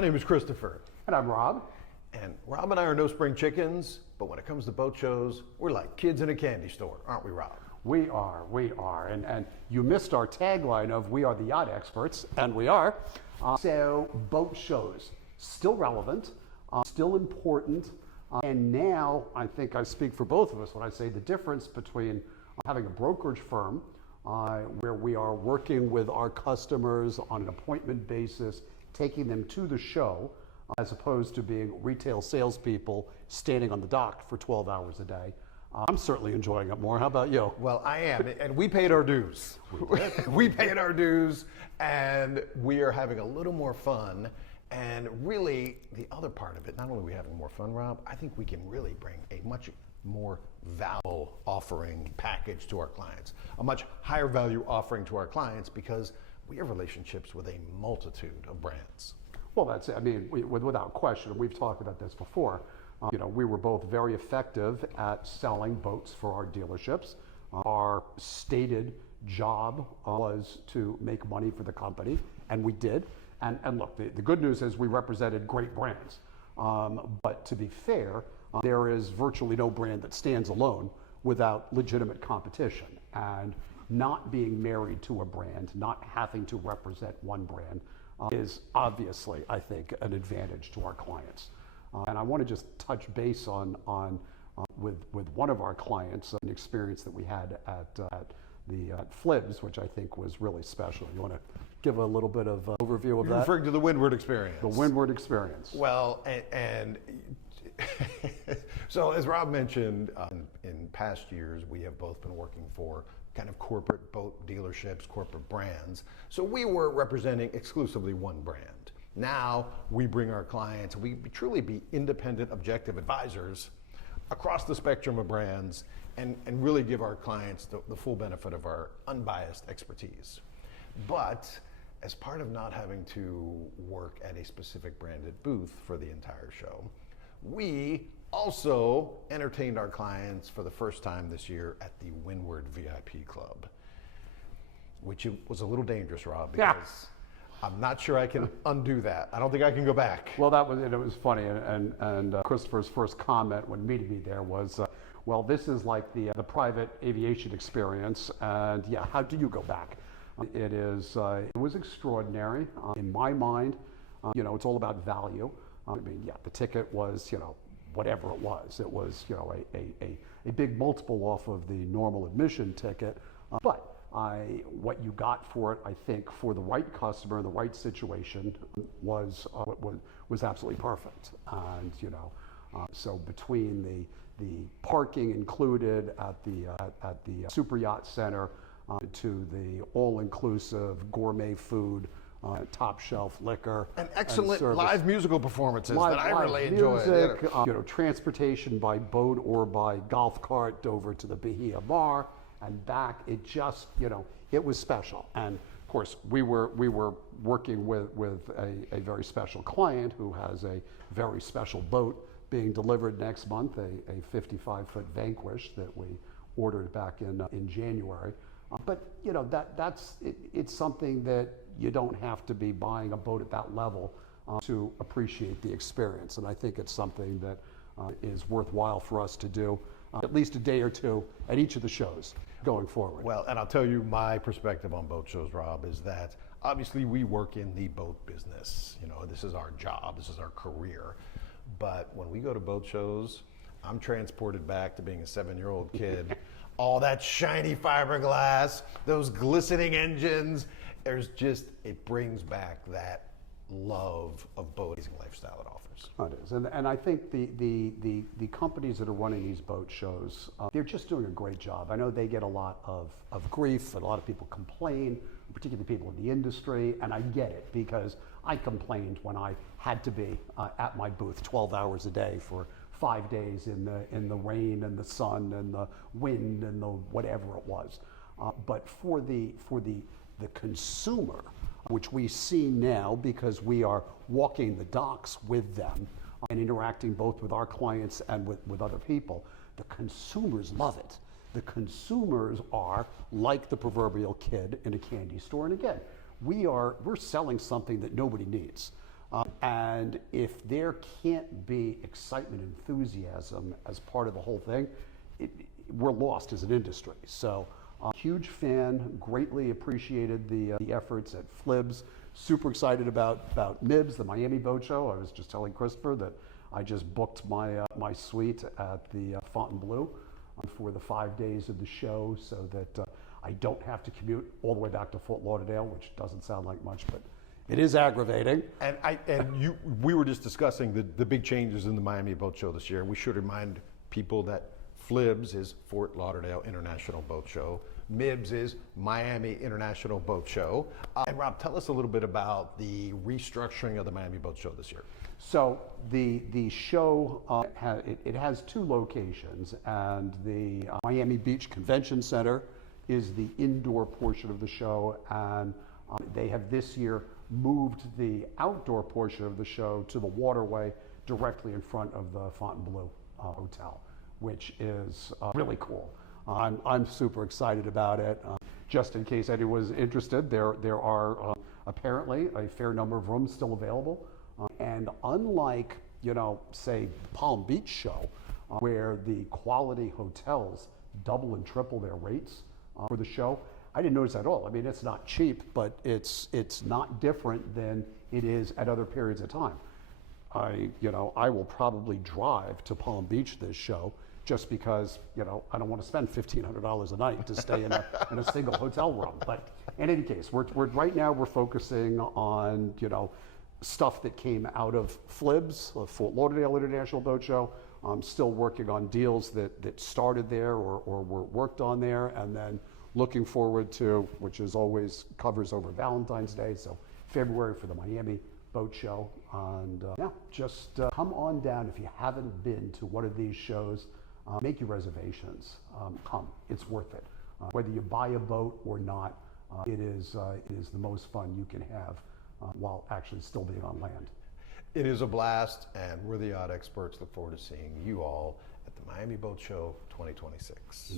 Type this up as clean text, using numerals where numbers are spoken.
My name is Christopher. And I'm Rob. And Rob and I are no spring chickens, but when it comes to boat shows, we're like kids in a candy store, aren't we, Rob? We are. And you missed our tagline of we are the yacht experts, and we are. So boat shows, still relevant, still important, and now I think I speak for both of us when I say the difference between having a brokerage firm where we are working with our customers on an appointment basis, taking them to the show, as opposed to being retail salespeople standing on the dock for 12 hours a day. I'm certainly enjoying it more. How about you? Well, I am, and we paid our dues. We paid our dues, and we are having a little more fun. And really, the other part of it, not only are we having more fun, Rob, I think we can really bring a much more value offering package to our clients, a much higher value offering to our clients, because we have relationships with a multitude of brands. Well, that's it. I mean, without question, we've talked about this before. We were both very effective at selling boats for our dealerships. Our stated job was to make money for the company, and we did. And look, the good news is we represented great brands. But to be fair, there is virtually no brand that stands alone without legitimate competition. And not being married to a brand, not having to represent one brand, is obviously, I think, an advantage to our clients. And I want to just touch base with one of our clients, an experience that we had at the FLIBS, which I think was really special. You want to give a little bit of overview of You're that? referring to the Windward experience. The Windward experience. Well, and so as Rob mentioned, in past years, we have both been working for kind of corporate boat dealerships, corporate brands. So we were representing exclusively one brand. Now we bring our clients, we truly be independent, objective advisors across the spectrum of brands and really give our clients the full benefit of our unbiased expertise. But as part of not having to work at a specific branded booth for the entire show, we also entertained our clients for the first time this year at the Windward VIP Club, which was a little dangerous, Rob, because I'm not sure I can undo that. I don't think I can go back. Well, it was funny, and Christopher's first comment when meeting me there was, well, this is like the private aviation experience, and yeah, how do you go back? It was extraordinary. In my mind, it's all about value. I mean, yeah, the ticket was, whatever it was. It was, a big multiple off of the normal admission ticket. But what you got for it, I think, for the right customer in the right situation was absolutely perfect. And so between the parking included at the Super Yacht Center to the all-inclusive gourmet food, top shelf liquor, and excellent live musical performances that I really music, enjoyed. Transportation by boat or by golf cart over to the Bahia Bar and back. It just, it was special. And of course, we were working with a very special client who has a very special boat being delivered next month, a 55-foot Vanquish that we ordered back in January. But it's something that you don't have to be buying a boat at that level to appreciate the experience. And I think it's something that is worthwhile for us to do at least a day or two at each of the shows going forward. Well, and I'll tell you my perspective on boat shows, Rob, is that obviously we work in the boat business. This is our job, this is our career. But when we go to boat shows, I'm transported back to being a 7-year-old kid. All that shiny fiberglass, those glistening engines, it brings back that love of boating lifestyle it offers. It is, and I think the companies that are running these boat shows, they're just doing a great job. I know they get a lot of grief, and a lot of people complain, particularly people in the industry, and I get it, because I complained when I had to be at my booth 12 hours a day for 5 days in the rain and the sun and the wind and the whatever it was. But for the consumer, which we see now because we are walking the docks with them and interacting both with our clients and with other people, the consumers love it. The consumers are like the proverbial kid in a candy store. And again, we're selling something that nobody needs. And if there can't be excitement, enthusiasm as part of the whole thing, we're lost as an industry. So, huge fan, greatly appreciated the efforts at FLIBS. Super excited about MIBS, the Miami Boat Show. I was just telling Christopher that I just booked my suite at the Fontainebleau for the 5 days of the show, so that I don't have to commute all the way back to Fort Lauderdale, which doesn't sound like much, but it is aggravating. We were just discussing the big changes in the Miami Boat Show this year. We should remind people that FLIBS is Fort Lauderdale International Boat Show. MIBS is Miami International Boat Show. And Rob, tell us a little bit about the restructuring of the Miami Boat Show this year. So the show it has two locations, and the Miami Beach Convention Center is the indoor portion of the show, and they have this year moved the outdoor portion of the show to the waterway directly in front of the Fontainebleau Hotel, which is really cool. I'm super excited about it. Just in case anyone's interested, there are apparently a fair number of rooms still available. And unlike, say, Palm Beach show, where the quality hotels double and triple their rates for the show, I didn't notice at all. I mean, it's not cheap, but it's not different than it is at other periods of time. I will probably drive to Palm Beach this show just because, I don't want to spend $1,500 a night to stay in a single hotel room. But in any case, right now we're focusing on, stuff that came out of FLIBS, Fort Lauderdale International Boat Show. I'm still working on deals that started there or were worked on there, and then looking forward to, which is always covers over Valentine's Day, so February for the Miami Boat Show. And just come on down if you haven't been to one of these shows. Make your reservations. Come, it's worth it. Whether you buy a boat or not, it is the most fun you can have while actually still being on land. It is a blast, and we're the Yacht Experts. Look forward to seeing you all at the Miami Boat Show 2026.